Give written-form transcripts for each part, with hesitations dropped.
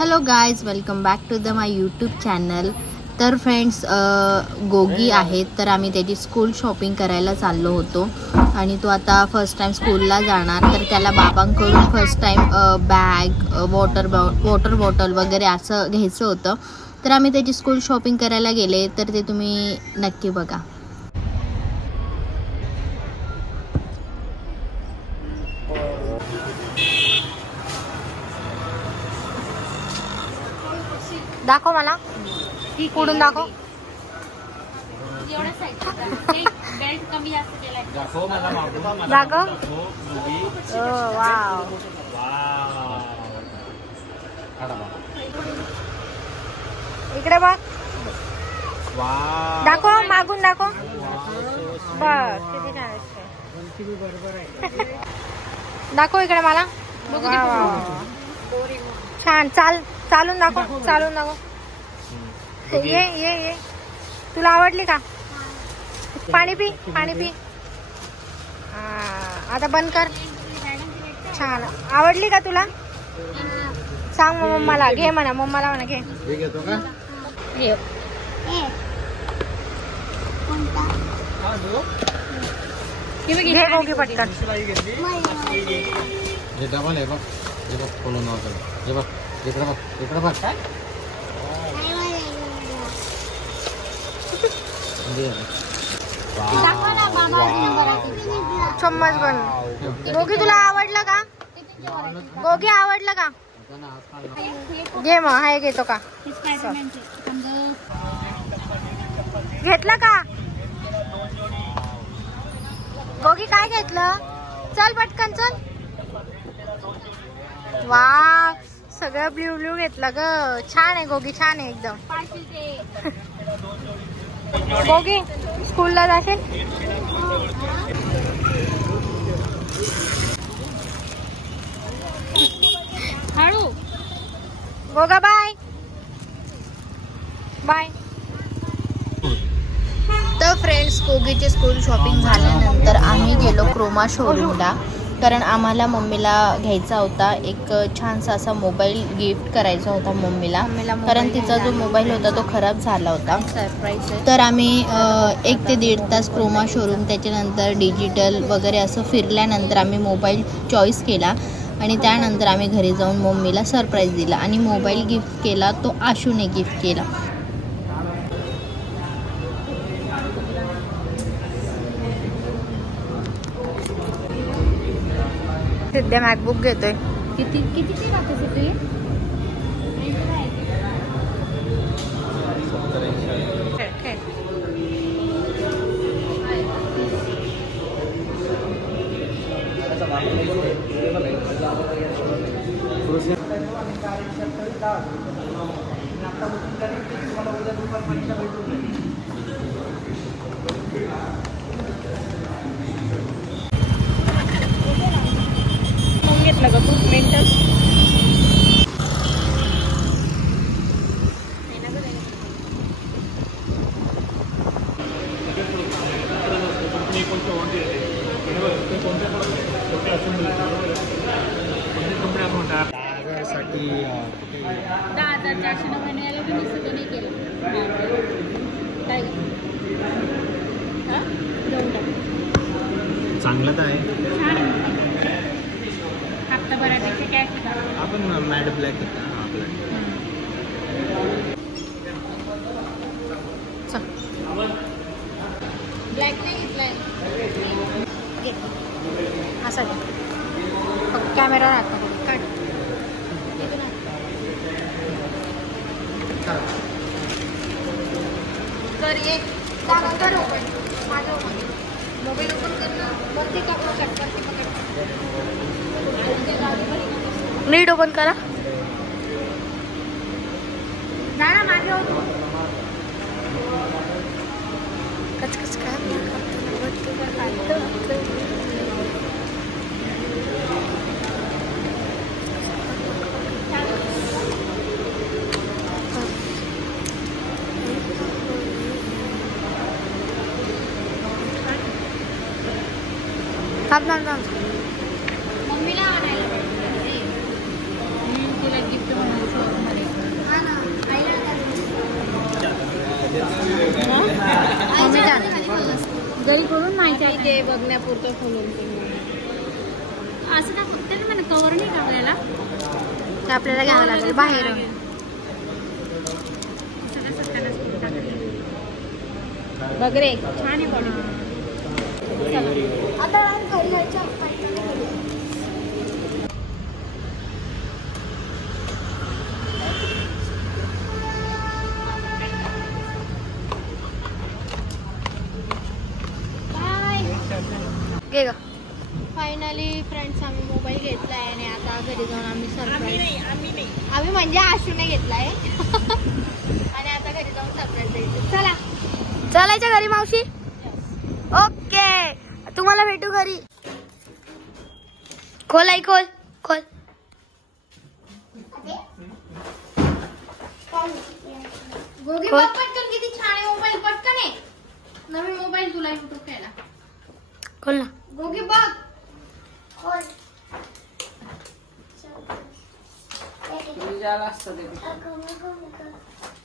Hello guys, welcome back to the my YouTube channel. तर friends, Gogi आहेत, तर आम्ही त्याची स्कूल शॉपिंग करायला चाललो होतो आणि तो आता फर्स्ट टाईम स्कूलला जाणार. तर त्याला बाबांकडून first time bag, water bottle वगैरे असं घ्यायचं होतं. तर आम्ही त्याची स्कूल शॉपिंग करायला गेले, तर ते तुम्ही नक्की बघा. दाखव मला, पुढून दाखव. दाखव. वाव, इकडे बघ. दाखव, मागून दाखव. बस, किती छान. दाखव इकडे मला. छान. चालून दाखव, चालून दाखव. ये ये ये, तुला आवडली का? पाणी पी, पाणी पी. आता बंद कर. छान, आवडली का तुला? सांग मम्माला घे म्हणा, मम्माला म्हणा घे. घेतो का? घे. घे गोगी पटकन. हे डबल आहे बघ, हे बघ खोलून नव्हतं. हे बघ इकडे बघ, इकडे बघ. काय चम्मच बन. गोगी तुला आवडलं का? गोगी आवडलं का? घे मग, हाय घेतो का? घेतलं का? गोगी काय घेतलं? चल पटकन चल. वा, सगळं ब्ल्यू ब्ल्यू घेतलं ग. छान आहे गोगी, छान आहे एकदम. गोगी स्कूलला जाशील? हळू. Goga bye bye. तर फ्रेंड्स, गोगीची स्कूल शॉपिंग झाल्यानंतर आम्ही गेलो क्रोमा शोरूमला, कारण आम्हाला मम्मीला घ्यायचा होता एक छानसा असा मोबाईल गिफ्ट करायचा होता मम्मीला, कारण तिचा जो मोबाईल होता तो खराब झाला होता. सरप्राईज. तर आम्ही 1 ते 1.5 तास क्रोमा शोरूम, त्याच्यानंतर डिजिटल वगैरे असं फिरल्यानंतर आम्ही मोबाईल चॉईस केला आणि त्यानंतर आम्ही घरी जाऊन मम्मीला सरप्राईज दिला आणि मोबाईल गिफ्ट केला तो आशूने गिफ्ट केला. सध्या मॅकबुक घेतोय. किती कॅपॅसिटी? घेतलं का खूप मिनिटं? चांगलं तर आहे. आपण मॅट ब्लॅक घेतला. ब्लॅक नाही घेतलाय. असा कॅमेरा राहतो. काढ. तर ये कर ओपन. माझा मोबाईल ओपन कर ना. कोणती का पकड, नीट ओपन करा. जा ना मागे होतो. कचकच काय मम्मीला आणायला तिला गिफ्ट म्हणून घरी खोलून नाही ते बघण्यापुरतं खोलून असं का फक्त मला कवर नाही का आपल्याला ते आपल्याला घ्यावं लागेल बाहेर. बघ रे छान आहे बॉडी. फायनली फ्रेंड्स आम्ही मोबाईल घेतलाय आणि आता घरी जाऊन आम्ही सरप्राईज आम्ही म्हणजे आशूने घेतलाय आणि आता घरी जाऊन सरप्राईज द्यायचं. चला चलायच्या घरी मावशी. ओके तुम्हाला भेटू घरी. खोल आई खोल खोल. गोगी बघ पटकन किती छान आहे मोबाईल. पटकन आहे नवीन मोबाईल तुला युट्यूब केला. खोल ना गोगी बघ.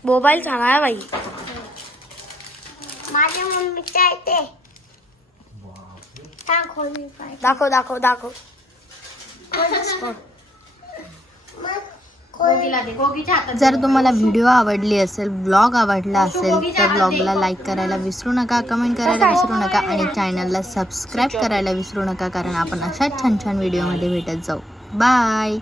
मोबाईल छान आहे बाई. माझ्या मम्मीच्या इथे दाखव दाखव दाखव. गोगीला दे. गोगीच्या हातात. जर तुम्हाला व्हिडिओ आवडली असेल, ब्लॉग आवडला असेल तर ब्लॉगला लाईक करायला विसरू नका, कमेंट करायला विसरू नका आणि चॅनलला सबस्क्राईब करायला विसरू नका, कारण आपण अशाच छान छान व्हिडिओमध्ये भेटत जाऊ. बाय.